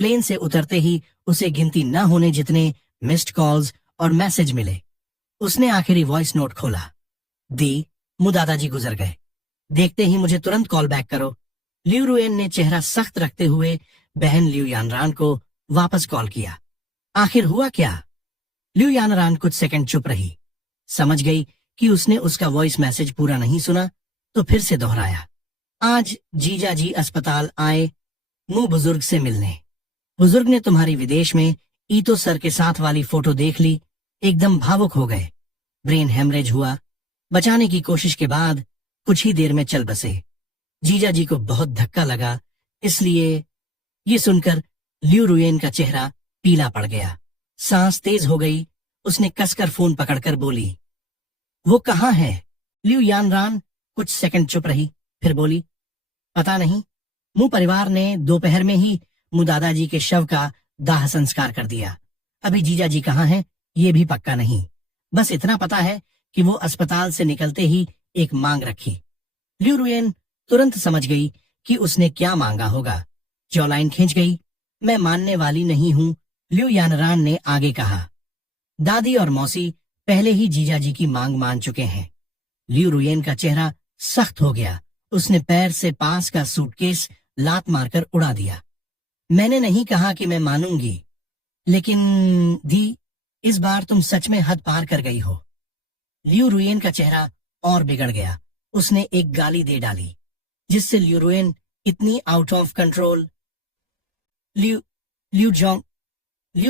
Plane से उतरते ही उसे गिनती न होने जितने मिस्ड कॉल्स और मैसेज मिले। उसने आखिरी वॉइस नोट खोला। दी, मु दादाजी गुजर गए। देखते ही मुझे तुरंत कॉल बैक करो। लियू रुएन ने चेहरा सख्त रखते हुए बहन लियू यानरान को वापस कॉल किया। आखिर हुआ क्या? लियू यानरान कुछ सेकंड चुप रही। समझ गई कि उसने उसका वॉइस मैसेज पूरा नहीं सुना, तो फिर से दोहराया। आज जीजा जी अस्पताल आए मुंह बुजुर्ग से मिलने। बुजुर्ग ने तुम्हारी विदेश में ईतो सर के साथ वाली फोटो देख ली, एकदम भावुक हो गए। ब्रेन हेमरेज हुआ। बचाने की कोशिश के बाद कुछ ही देर में चल बसे। जीजा जी को बहुत धक्का लगा, इसलिए ये सुनकर लियू रुएन का चेहरा पीला पड़ गया। सांस तेज हो गई। उसने कसकर फोन पकड़कर बोली, वो कहाँ है? लियू यानरान कुछ सेकंड चुप रही, फिर बोली, पता नहीं। मु परिवार ने दोपहर में ही मु दादाजी के शव का दाह संस्कार कर दिया। अभी जीजा जी कहाँ हैं ये भी पक्का नहीं। बस इतना पता है कि वो अस्पताल से निकलते ही एक मांग रखी। लियू रुएन तुरंत समझ गई कि उसने क्या मांगा होगा। जॉलाइन खींच गई। मैं मानने वाली नहीं हूँ, लियू यानरान ने आगे कहा। दादी और मौसी पहले ही जीजाजी की मांग मान चुके हैं। लियू रुएन का चेहरा सख्त हो गया। उसने पैर से पास का सूटकेस लात मारकर उड़ा दिया। मैंने नहीं कहा कि मैं मानूंगी, लेकिन दी, इस बार तुम सच में हद पार कर गई हो। लियू रुएन का चेहरा और बिगड़ गया। उसने एक गाली दे डाली, जिससे लियू रुएन इतनी out of control. Liu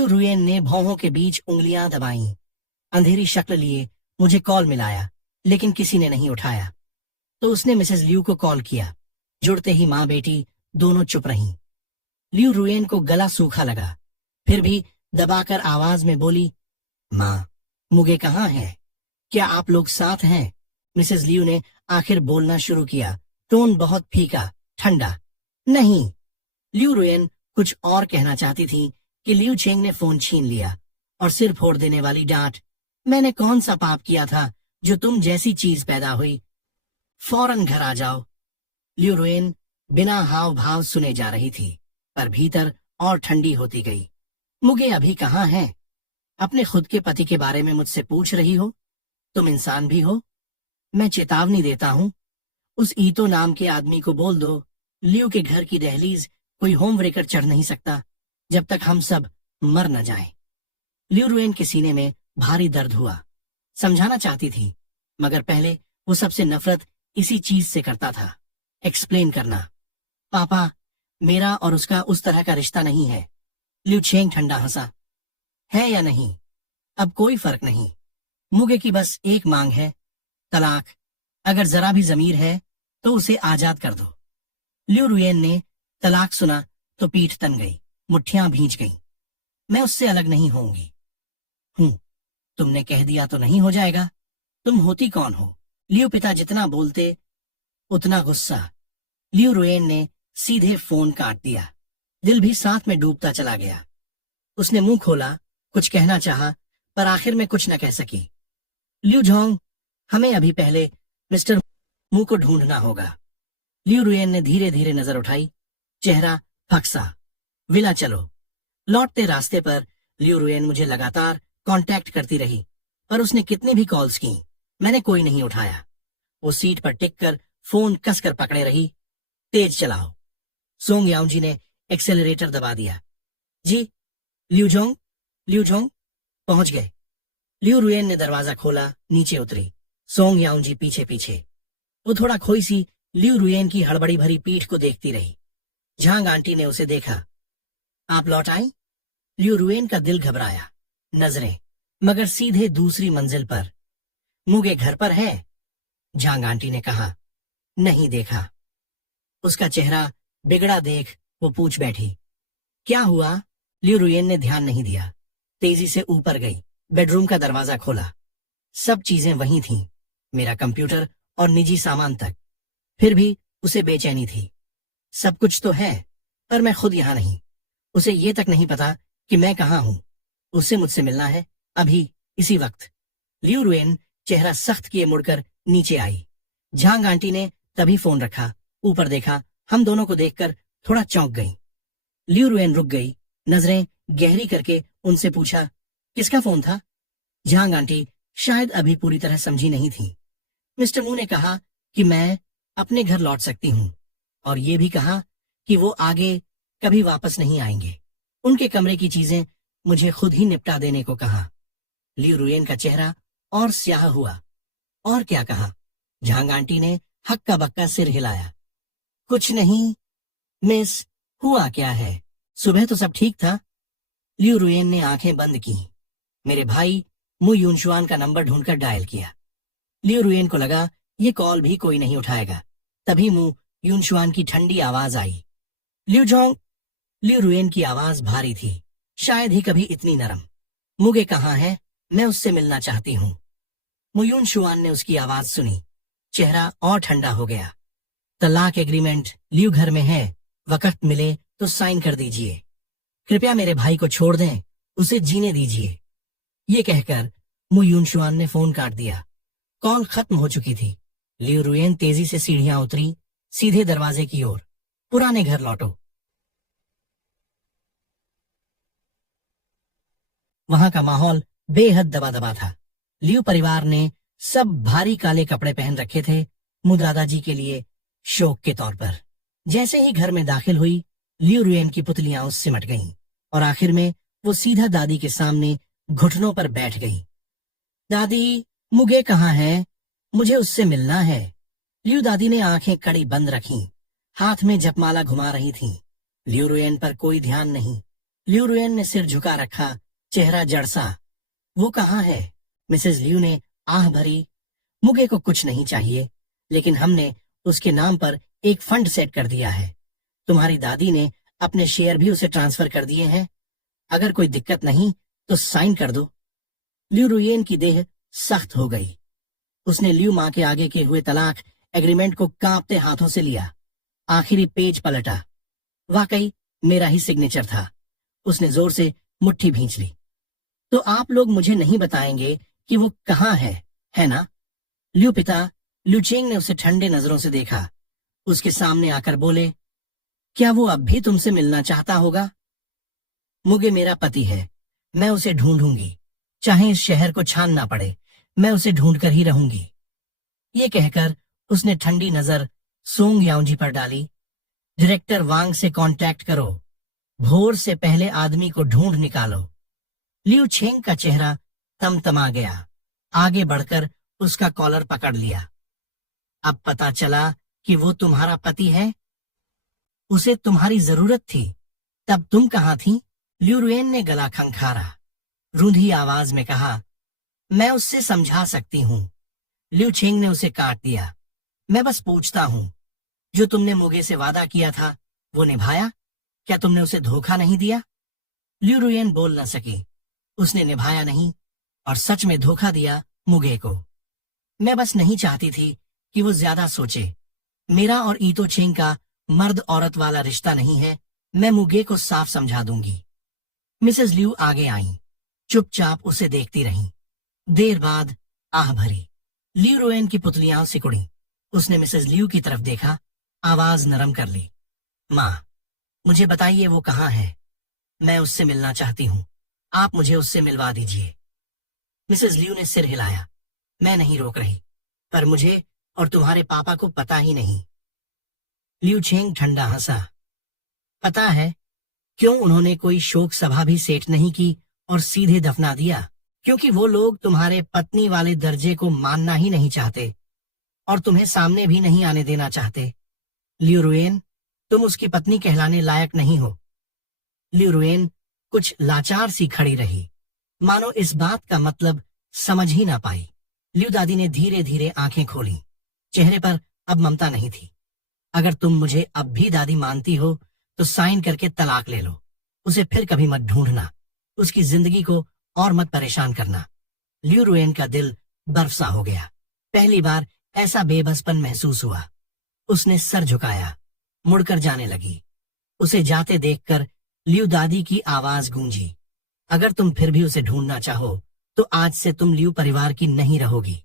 ruin ने भौहों के बीच उंगलियां दबाईं। अंधेरी शक्ल लिए मुझे कॉल मिलाया, लेकिन किसी ने नहीं उठाया। तो उसने मिसेस लियू को कॉल किया। जुड़ते ही माँ बेटी दोनों चुप रहीं। लियू रुएन को गला सूखा लगा, फिर भी दबाकर आवाज में बोली, माँ, मुगे कहाँ है? क्या आप लोग साथ हैं? मिसेस लियू ने आखिर बोलना शुरू किया, टोन बहुत फीका, ठंडा। नहीं। लियू रुएन कुछ और कहना चाहती थी कि लियू चेंग ने फोन छीन लिया और सिर फोड़ देने वाली डांट। मैंने कौन सा पाप किया था जो तुम जैसी चीज पैदा हुई? फौरन घर आ जाओ। लियू रुएन बिना हाव भाव सुने जा रही थी, पर भीतर और ठंडी होती गई। मुगे अभी कहाँ है? अपने खुद के पति के बारे में मुझसे पूछ रही हो? तुम इंसान भी हो? मैं चेतावनी देता हूँ, उस ईतो नाम के आदमी को बोल दो, लियू के घर की दहलीज कोई होम ब्रेकर चढ़ नहीं सकता जब तक हम सब मर न जाएं। लियू रुएन के सीने में भारी दर्द हुआ। समझाना चाहती थी, मगर पहले वो सबसे नफरत इसी चीज से करता था, एक्सप्लेन करना। पापा, मेरा और उसका उस तरह का रिश्ता नहीं है। लियू चेंग ठंडा हंसा। है या नहीं, अब कोई फर्क नहीं। मुगे की बस एक मांग है, तलाक। अगर जरा भी जमीर है तो उसे आजाद कर दो। लियू रुएन ने तलाक सुना तो पीठ तन गई, मुट्ठियां भींच गईं। मैं उससे अलग नहीं होंगी। तुमने कह दिया तो नहीं हो जाएगा। तुम होती कौन हो? लियू पिता जितना बोलते उतना गुस्सा। लियू रुएन ने सीधे फोन काट दिया। दिल भी साथ में डूबता चला गया। उसने मुंह खोला, कुछ कहना चाहा, पर आखिर में कुछ न कह सकी। लियू जोंग, हमें अभी पहले मिस्टर मू को ढूंढना होगा। लियू रुएन ने धीरे धीरे नजर उठाई, चेहरा फक्सा। विला चलो। लौटते रास्ते पर लियू रुएन मुझे लगातार कांटेक्ट करती रही, पर उसने कितनी भी कॉल्स की, मैंने कोई नहीं उठाया। वो सीट पर टिक कर फोन कसकर पकड़े रही। तेज चलाओ। सोंग याओजी ने एक्सेलरेटर दबा दिया। जी, लियू जोंग, पहुंच गए। लियू रुएन ने दरवाजा खोला, नीचे उतरी। सोंग याओजी पीछे पीछे। वो थोड़ा खोई सी लियू रुएन की हड़बड़ी भरी पीठ को देखती रही। झांग आंटी ने उसे देखा। आप लौट आई? लियू रुएन का दिल घबराया। नजरें मगर सीधे दूसरी मंजिल पर। मुगे घर पर है? झांग आंटी ने कहा। नहीं देखा। उसका चेहरा बिगड़ा देख वो पूछ बैठी, क्या हुआ? लियू रुएन ने ध्यान नहीं दिया। तेजी से ऊपर गई, बेडरूम का दरवाजा खोला। सब चीजें वहीं थीं, मेरा कंप्यूटर और निजी सामान तक। फिर भी उसे बेचैनी थी। सब कुछ तो है, पर मैं खुद यहां नहीं। उसे ये तक नहीं पता कि मैं कहाँ हूं। उसे मुझसे मिलना है, अभी, इसी वक्त। लियू रुएन चेहरा सख्त किए मुड़कर नीचे आई। झांग आंटी ने तभी फोन रखा, ऊपर देखा। हम दोनों को देखकर थोड़ा चौंक गई। लियू रुएन रुक गई, नजरें गहरी करके उनसे पूछा, किसका फोन था? झांग आंटी शायद अभी पूरी तरह समझी नहीं थी। मिस्टर मू ने कहा कि मैं अपने घर लौट सकती हूँ, और ये भी कहा कि वो आगे कभी वापस नहीं आएंगे। उनके कमरे की चीजें मुझे खुद ही निपटा देने को कहा। लियू रुएन का चेहरा और स्याह हुआ। और क्या कहा? झांग आंटी ने हक्का बक्का सिर हिलाया। कुछ नहीं मिस, हुआ क्या है? सुबह तो सब ठीक था। लियू रुएन ने आंखें बंद की। मेरे भाई मु यूनशुआन का नंबर ढूंढकर डायल किया। लियू रुएन को लगा ये कॉल भी कोई नहीं उठाएगा। तभी मु यूनशुआन की ठंडी आवाज आई, लियू जोंग। लियू रुएन की आवाज भारी थी, शायद ही कभी इतनी नरम। मुगे कहाँ है? मैं उससे मिलना चाहती हूँ। मु यूनशुआन ने उसकी आवाज सुनी, चेहरा और ठंडा हो गया। तलाक एग्रीमेंट लियू घर में है, वक्त मिले तो साइन कर दीजिए। कृपया मेरे भाई को छोड़ दें, उसे जीने दीजिए। ये कहकर मु यूनशुआन ने फोन काट दिया। कॉल खत्म हो चुकी थी। लियू रुएन तेजी से सीढ़ियां उतरी, सीधे दरवाजे की ओर। पुराने घर लौटो। वहां का माहौल बेहद दबा दबा था। लियू परिवार ने सब भारी काले कपड़े पहन रखे थे, मु दादाजी के लिए शोक के तौर पर। जैसे ही घर में दाखिल हुई, लियू रुएन की पुतलियां उससे सिमट गईं, और आखिर में वो सीधा दादी के सामने घुटनों पर बैठ गई। दादी, मुगे कहाँ है? मुझे उससे मिलना है। लियू दादी ने आंखें कड़ी बंद रखीं, हाथ में जपमाला घुमा रही थीं। लियू रुएन पर कोई ध्यान नहीं। लियू रुएन ने सिर झुका रखा, चेहरा जड़सा। वो कहाँ है? मिसेस लियू ने आह भरी। मुगे को कुछ नहीं चाहिए, लेकिन हमने उसके नाम पर एक फंड सेट कर दिया है। तुम्हारी दादी ने अपने शेयर भी उसे ट्रांसफर कर दिए हैं। अगर कोई दिक्कत नहीं तो साइन कर दो। लियू रुएन की देह सख्त हो गई। उसने लियू माँ के आगे के हुए तलाक एग्रीमेंट को कांपते हाथों से लिया। आखिरी पेज पलटा। वाकई मेरा ही सिग्नेचर था। उसने जोर से मुट्ठी भींच ली। तो आप लोग मुझे नहीं बताएंगे कि वो कहाँ है ना? लियू पिता लियू चेंग ने उसे ठंडे नजरों से देखा। उसके सामने आकर बोले, क्या वो अब भी तुमसे मिलना चाहता होगा? मुगे मेरा पति है, मैं उसे ढूंढूंगी, चाहे इस शहर को छानना पड़े, मैं उसे ढूंढकर ही रहूंगी। ये कहकर उसने ठंडी नजर सोंग याओजी पर डाली। डायरेक्टर वांग से कांटेक्ट करो, भोर से पहले आदमी को ढूंढ निकालो। लियू छेंग का चेहरा तमतमा गया। आगे बढ़कर उसका कॉलर पकड़ लिया। अब पता चला कि वो तुम्हारा पति है? उसे तुम्हारी जरूरत थी, तब तुम कहाँ थी? लियू रुएन ने गला खंखारा, रूंधी आवाज में कहा, मैं उससे समझा सकती हूँ। लियू छेंग ने उसे काट दिया। मैं बस पूछता हूँ, जो तुमने मुगे से वादा किया था वो निभाया? क्या तुमने उसे धोखा नहीं दिया? लियू रुएन बोल न सकी। उसने निभाया नहीं और सच में धोखा दिया मुगे को। मैं बस नहीं चाहती थी कि वो ज्यादा सोचे। मेरा और ईतो छेंग का मर्द औरत वाला रिश्ता नहीं है। मैं मुगे को साफ समझा दूंगी। मिसेस लियू आगे आईं, चुपचाप उसे देखती रहीं। देर बाद आह भरी। लियू रुएन की पुतलियां सिकुड़ी। उसने मिसेस लियू की तरफ देखा, आवाज नरम कर ली, माँ, मुझे बताइए वो कहाँ है? मैं उससे मिलना चाहती हूँ, आप मुझे उससे मिलवा दीजिए। मिसेस लियू ने सिर हिलाया। मैं नहीं रोक रही, पर मुझे और तुम्हारे पापा को पता ही नहीं। लियू छेंग ठंडा हंसा। पता है क्यों उन्होंने कोई शोक सभा भी सेट नहीं की और सीधे दफना दिया? क्योंकि वो लोग तुम्हारे पत्नी वाले दर्जे को मानना ही नहीं चाहते और तुम्हें सामने भी नहीं आने देना चाहते। लियू रुएन, तुम उसकी पत्नी कहलाने लायक नहीं हो। लियू रुएन कुछ लाचार सी खड़ी रही, मानो इस बात का मतलब समझ ही ना पाई। लियू दादी ने धीरे धीरे आंखें खोली। चेहरे पर अब ममता नहीं थी। अगर तुम मुझे अब भी दादी मानती हो तो साइन करके तलाक ले लो। उसे फिर कभी मत ढूंढना, उसकी जिंदगी को और मत परेशान करना। लियू रुएन का दिल बर्फ सा हो गया। पहली बार ऐसा बेबसपन महसूस हुआ। उसने सर झुकाया, मुड़कर जाने लगी। उसे जाते देखकर लियू दादी की आवाज गूंजी, अगर तुम फिर भी उसे ढूंढना चाहो तो आज से तुम लियू परिवार की नहीं रहोगी।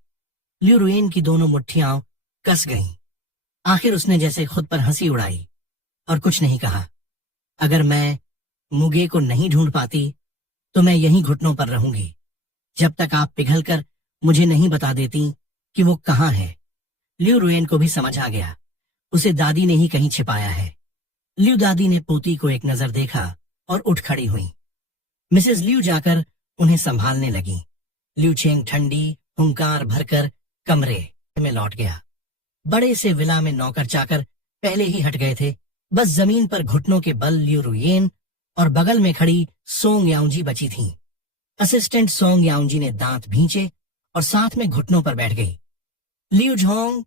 लियू रुएन की दोनों मुट्ठियां कस गईं। आखिर उसने जैसे खुद पर हंसी उड़ाई और कुछ नहीं कहा। अगर मैं मुगे को नहीं ढूंढ पाती तो मैं यहीं घुटनों पर रहूंगी, जब तक आप पिघल कर मुझे नहीं बता देती कि वो कहाँ है। लियू रुएन को भी समझ आ गया, उसे दादी ने ही कहीं छिपाया है। लियू दादी ने पोती को एक नजर देखा और उठ खड़ी हुई। मिसेस लियू जाकर उन्हें संभालने लगी। लियू चेंग ठंडी हुंकार भरकर कमरे में लौट गया। बड़े से विला में नौकर चाकर पहले ही हट गए थे, बस जमीन पर घुटनों के बल लियू रुयेन और बगल में खड़ी सोंग याओजी बची थीं। असिस्टेंट सोंग याओजी ने दांत भींचे और साथ में घुटनों पर बैठ गई। लियू झोंग,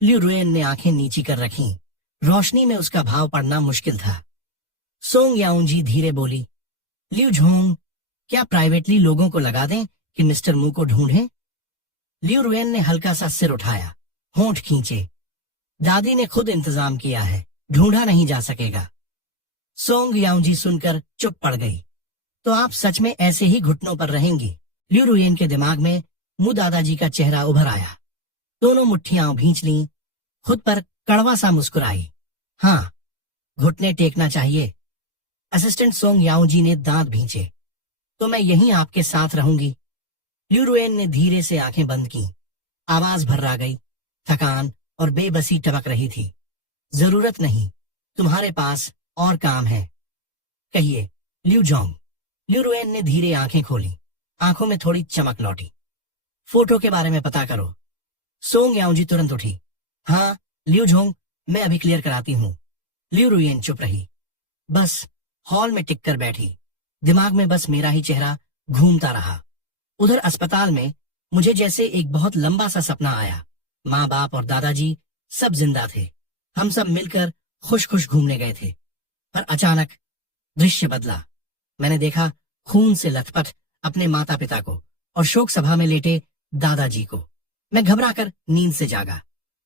लियू रुएन ने आंखें नीची कर रखीं। रोशनी में उसका भाव पढ़ना मुश्किल था। सोंग याओजी धीरे बोली, लियू झोंग, क्या प्राइवेटली लोगों को लगा दें कि मिस्टर मू को ढूंढें? लियू रुएन ने हल्का सा सिर उठाया, होंठ खींचे। दादी ने खुद इंतजाम किया है, ढूंढा नहीं जा सकेगा। सोंग याओजी सुनकर चुप पड़ गई। तो आप सच में ऐसे ही घुटनों पर रहेंगी? लियू रुएन के दिमाग में मू दादाजी का चेहरा उभर आया। दोनों मुट्ठियां भींच लीं, खुद पर कड़वा सा मुस्कुराई। हाँ, घुटने टेकना चाहिए। असिस्टेंट सोंग याओजी ने दांत भींचे। तो मैं यहीं आपके साथ रहूंगी। लियू रुएन ने धीरे से आंखें बंद की। आवाज भर्रा गई, थकान और बेबसी टपक रही थी। जरूरत नहीं, तुम्हारे पास और काम है। कहिए, लियू जोंग। लियू रुएन ने धीरे आंखें खोली, आंखों में थोड़ी चमक लौटी। फोटो के बारे में पता करो। सोंग याओजी तुरंत उठी। हाँ लियू जोंग, मैं अभी क्लियर कराती हूँ। लियू रुएन चुप रही, बस हॉल में टिक कर बैठी। दिमाग में बस मेरा ही चेहरा घूमता रहा। उधर अस्पताल में मुझे जैसे एक बहुत लंबा सा सपना आया। माँ बाप और दादाजी सब जिंदा थे। हम सब मिलकर खुश खुश घूमने गए थे। पर अचानक दृश्य बदला। मैंने देखा खून से लथपथ अपने माता पिता को और शोक सभा में लेटे दादाजी को। मैं घबराकर नींद से जागा।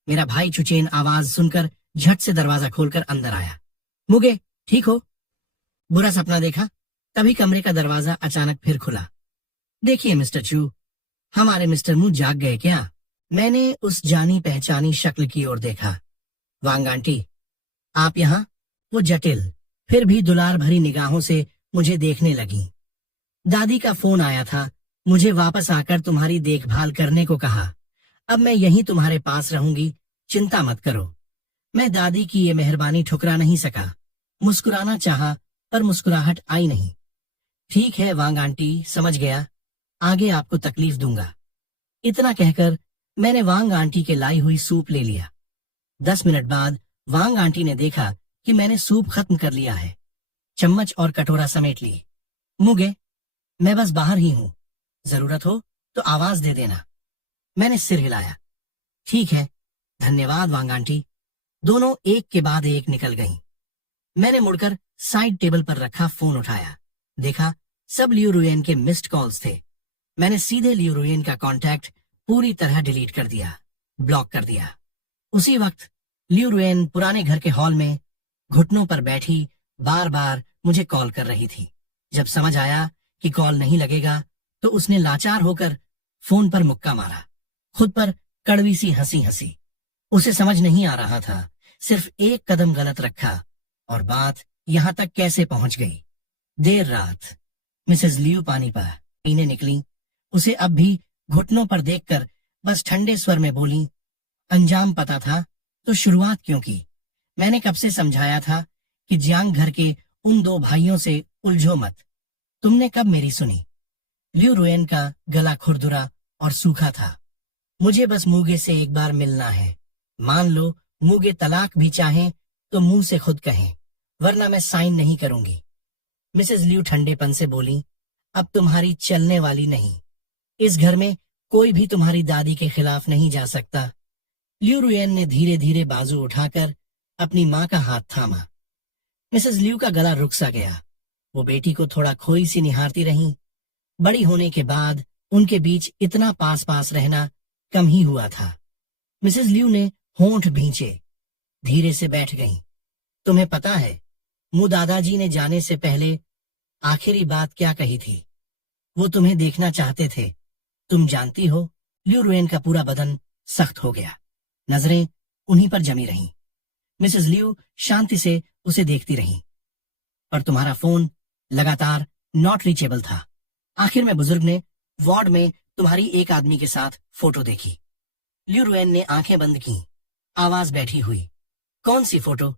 मेरा भाई चुचेन आवाज सुनकर झट से दरवाजा खोलकर अंदर आया। मुगे, ठीक हो? बुरा सपना देखा? तभी कमरे का दरवाजा अचानक फिर खुला। देखिए मिस्टर चू, हमारे मिस्टर मू जाग गए क्या? मैंने उस जानी पहचानी शक्ल की ओर देखा। वांग आंटी, आप यहाँ? वो जटिल फिर भी दुलार भरी निगाहों से मुझे देखने लगी। दादी का फोन आया था, मुझे वापस आकर तुम्हारी देखभाल करने को कहा। अब मैं यहीं तुम्हारे पास रहूंगी, चिंता मत करो। मैं दादी की ये मेहरबानी ठुकरा नहीं सका। मुस्कुराना चाहा पर मुस्कुराहट आई नहीं। ठीक है वांग आंटी, समझ गया, आगे आपको तकलीफ दूंगा। इतना कहकर मैंने वांग आंटी के लाई हुई सूप ले लिया। 10 मिनट बाद वांग आंटी ने देखा कि मैंने सूप खत्म कर लिया है। चम्मच और कटोरा समेट ली। मुगे, मैं बस बाहर ही हूं, जरूरत हो तो आवाज दे देना। मैंने सिर हिलाया। ठीक है, धन्यवाद वांग आंटी। दोनों एक के बाद एक निकल गईं। मैंने मुड़कर साइड टेबल पर रखा फोन उठाया। देखा सब लियू रुएन के मिस्ड कॉल्स थे। मैंने सीधे लियू रुएन का कांटेक्ट पूरी तरह डिलीट कर दिया, ब्लॉक कर दिया। उसी वक्त लियू रुएन पुराने घर के हॉल में घुटनों पर बैठी बार बार मुझे कॉल कर रही थी। जब समझ आया कि कॉल नहीं लगेगा तो उसने लाचार होकर फोन पर मुक्का मारा। खुद पर कड़वी सी हंसी हंसी। उसे समझ नहीं आ रहा था, सिर्फ एक कदम गलत रखा और बात यहां तक कैसे पहुंच गई। देर रात मिसेस लियू पानी पीने निकली। उसे अब भी घुटनों पर देखकर बस ठंडे स्वर में बोली, अंजाम पता था तो शुरुआत क्यों की? मैंने कब से समझाया था कि जियांग घर के उन 2 भाइयों से उलझो मत। तुमने कब मेरी सुनी? लियू रुएन का गला खुरदुरा और सूखा था। मुझे बस मूगे से एक बार मिलना है। मान लो मूगे तलाक भी चाहें तो मुंह से खुद कहें, वरना मैं साइन नहीं करूंगी। मिसेस लियू ठंडेपन से बोली, अब तुम्हारी चलने वाली नहीं। इस घर में कोई भी तुम्हारी दादी के खिलाफ नहीं जा सकता। लियू रुएन ने धीरे धीरे बाजू उठाकर अपनी माँ का हाथ थामा। मिसेस लियू का गला रुक सा गया। वो बेटी को थोड़ा खोई सी निहारती रहीं। बड़ी होने के बाद उनके बीच इतना पास पास रहना कम ही हुआ था। मिसेस लियू ने होंठ भींचे, धीरे से बैठ गईं। तुम्हें पता है मु दादाजी ने जाने से पहले आखिरी बात क्या कही थी? वो तुम्हें देखना चाहते थे, तुम जानती हो? लियू रुएन का पूरा बदन सख्त हो गया। नजरें उन्हीं पर जमी रहीं। मिसेस लियू शांति से उसे देखती रहीं। पर तुम्हारा फोन लगातार नॉट रीचेबल था। आखिर में बुजुर्ग ने वार्ड में तुम्हारी एक आदमी के साथ फोटो देखी। ल्यू रुएन ने आंखें बंद की, आवाज बैठी हुई। कौन सी फोटो?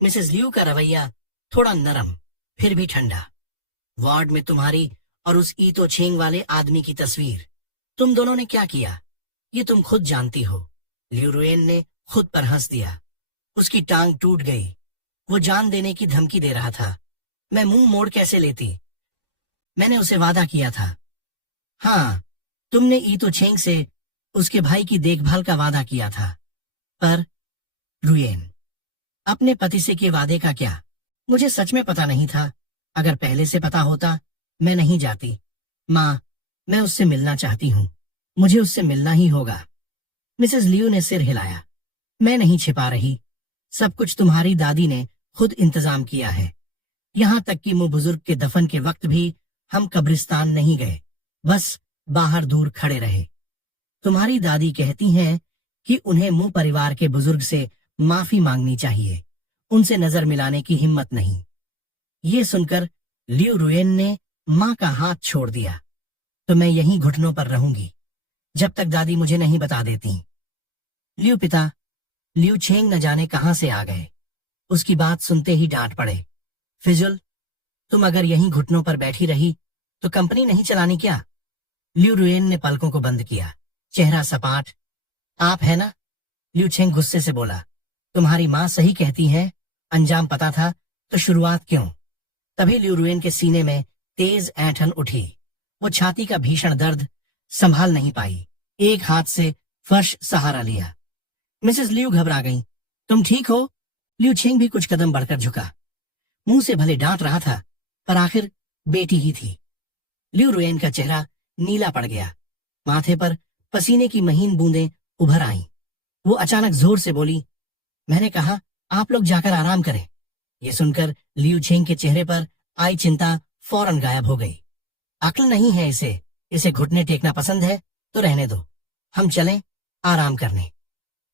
मिसेस ल्यू का रवैया थोड़ा नरम फिर भी ठंडा। वार्ड में तुम्हारी और उस ईतो छेंग वाले आदमी की तस्वीर। तुम दोनों ने क्या किया ये तुम खुद जानती हो। ल्यू रुएन ने खुद पर हंस दिया। उसकी टांग टूट गई। वो जान देने की धमकी दे रहा था। मैं मुंह मोड़ कैसे लेती? मैंने उसे वादा किया था। हाँ, तुमने ईतो छेंग से उसके भाई की देखभाल का वादा किया था। पर रुएन, अपने पति से किए वादे का क्या? मुझे सच में पता नहीं था। अगर पहले से पता होता मैं नहीं जाती। माँ, मैं उससे मिलना चाहती हूँ। मुझे उससे मिलना ही होगा। मिसेस लियू ने सिर हिलाया। मैं नहीं छिपा रही। सब कुछ तुम्हारी दादी ने खुद इंतजाम किया है। यहाँ तक कि मुँह बुजुर्ग के दफन के वक्त भी हम कब्रिस्तान नहीं गए, बस बाहर दूर खड़े रहे। तुम्हारी दादी कहती हैं कि उन्हें मुंह परिवार के बुजुर्ग से माफी मांगनी चाहिए। उनसे नजर मिलाने की हिम्मत नहीं। ये सुनकर ल्यू रुएन ने माँ का हाथ छोड़ दिया। तो मैं यहीं घुटनों पर रहूंगी जब तक दादी मुझे नहीं बता देती। ल्यू पिता ल्यू छेंग न जाने कहां से आ गए। उसकी बात सुनते ही डांट पड़े। फिजुल, तुम अगर यहीं घुटनों पर बैठी रही तो कंपनी नहीं चलानी क्या? ल्यू रुएन ने पलकों को बंद किया, चेहरा सपाट। आप है ना? ल्यू छेंग गुस्से से बोला। तुम्हारी माँ सही कहती है, अंजाम पता था तो शुरुआत क्यों? तभी ल्यू रुएन के सीने में तेज ऐंठन उठी। वो छाती का भीषण दर्द संभाल नहीं पाई। एक हाथ से फर्श सहारा लिया। मिसेस ल्यू घबरा गई। तुम ठीक हो? ल्यू छेंग भी कुछ कदम बढ़कर झुका। मुंह से भले डांट रहा था, पर आखिर बेटी ही थी। ल्यू रुएन का चेहरा नीला पड़ गया। माथे पर पसीने की महीन बूंदें उभर आईं। वो अचानक जोर से बोली, मैंने कहा आप लोग जाकर आराम करें। ये सुनकर ल्यू छेंग के चेहरे पर आई चिंता फौरन गायब हो गई। अक्ल नहीं है इसे घुटने टेकना पसंद है तो रहने दो। हम चलें आराम करने।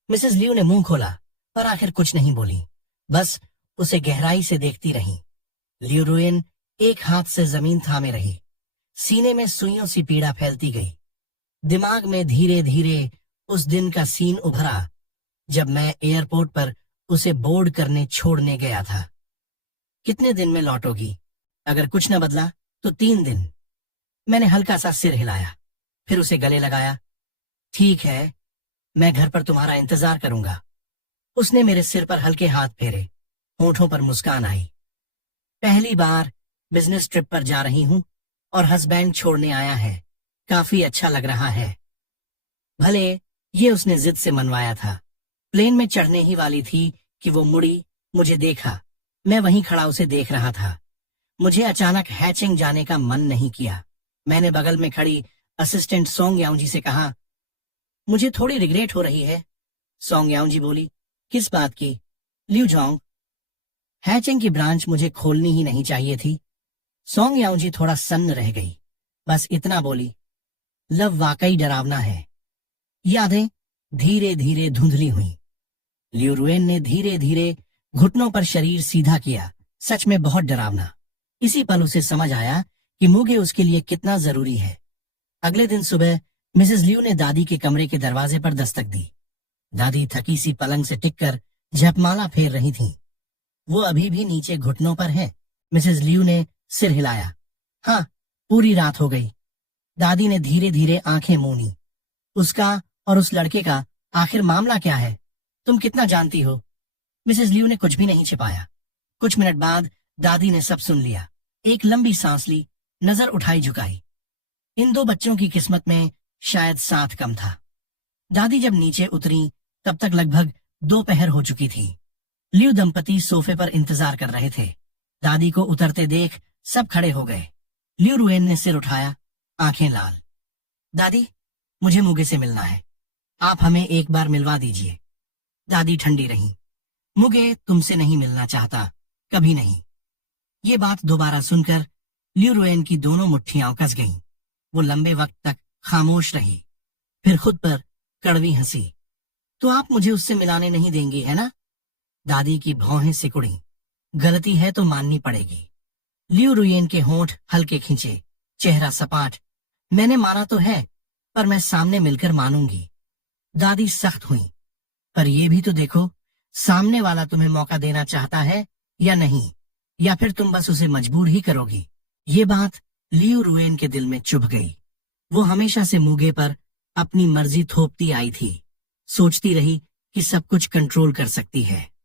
मिसेस ल्यू ने मुंह खोला, पर आखिर कुछ नहीं बोली, बस उसे गहराई से देखती रही। ल्यू रुएन एक हाथ से जमीन थामे रही। सीने में सुइयों सी पीड़ा फैलती गई। दिमाग में धीरे धीरे उस दिन का सीन उभरा जब मैं एयरपोर्ट पर उसे बोर्ड करने छोड़ने गया था। कितने दिन में लौटोगी? अगर कुछ न बदला तो 3 दिन। मैंने हल्का सा सिर हिलाया, फिर उसे गले लगाया। ठीक है, मैं घर पर तुम्हारा इंतजार करूंगा। उसने मेरे सिर पर हल्के हाथ फेरे। होठों पर मुस्कान आई। पहली बार बिजनेस ट्रिप पर जा रही हूं और हस्बैंड छोड़ने आया है। काफी अच्छा लग रहा है। भले ये उसने जिद से मनवाया था। प्लेन में चढ़ने ही वाली थी कि वो मुड़ी, मुझे देखा। मैं वहीं खड़ा उसे देख रहा था। मुझे अचानक हैचिंग जाने का मन नहीं किया। मैंने बगल में खड़ी असिस्टेंट सोंग याओजी से कहा, मुझे थोड़ी रिग्रेट हो रही है। सोंग याओजी बोली, किस बात की? ल्यू जोंग, हैचिंग की ब्रांच मुझे खोलनी ही नहीं चाहिए थी। सोंग याओजी थोड़ा सन्न रह गई, बस इतना बोली, लव वाकई डरावना है। यादें धीरे धीरे धुंधली हुई। ल्यू रुएन ने धीरे धीरे घुटनों पर शरीर सीधा किया। सच में बहुत डरावना। इसी पल उसे समझ आया कि मूगे उसके लिए कितना जरूरी है। अगले दिन सुबह मिसेस ल्यू ने दादी के कमरे के दरवाजे पर दस्तक दी। दादी थकी सी पलंग से टिककर जपमाला फेर रही थीं। वो अभी भी नीचे घुटनों पर है। मिसेस ल्यू ने सिर हिलाया। हाँ, पूरी रात हो गई। दादी ने धीरे धीरे आंखें मूंदी। उसका और उस लड़के का आखिर मामला क्या है? तुम कितना जानती हो? मिसेस ल्यू ने कुछ भी नहीं छिपाया। कुछ मिनट बाद दादी ने सब सुन लिया। एक लंबी सांस ली, नजर उठाई झुकाई। इन 2 बच्चों की किस्मत में शायद साथ कम था। दादी जब नीचे उतरी तब तक लगभग दोपहर हो चुकी थी। ल्यू दंपति सोफे पर इंतजार कर रहे थे। दादी को उतरते देख सब खड़े हो गए। ल्यू रुएन ने सिर उठाया, आंखें लाल। दादी, मुझे मूगे से मिलना है। आप हमें एक बार मिलवा दीजिए। दादी ठंडी रही। मुगे तुमसे नहीं मिलना चाहता, कभी नहीं। ये बात दोबारा सुनकर ल्यू रुएन की दोनों मुट्ठियां कस गईं। वो लंबे वक्त तक खामोश रही, फिर खुद पर कड़वी हंसी। तो आप मुझे उससे मिलाने नहीं देंगी, है ना? दादी की भौहें सिकुड़ी। गलती है तो माननी पड़ेगी। लियू रुयेन के होंठ हल्के खींचे, चेहरा सपाट। मैंने माना तो है, पर मैं सामने मिलकर मानूंगी। दादी सख्त हुई। पर ये भी तो देखो, सामने वाला तुम्हें मौका देना चाहता है या नहीं, या फिर तुम बस उसे मजबूर ही करोगी। ये बात लियू रुयेन के दिल में चुभ गई। वो हमेशा से मूगे पर अपनी मर्जी थोपती आई थी, सोचती रही कि सब कुछ कंट्रोल कर सकती है।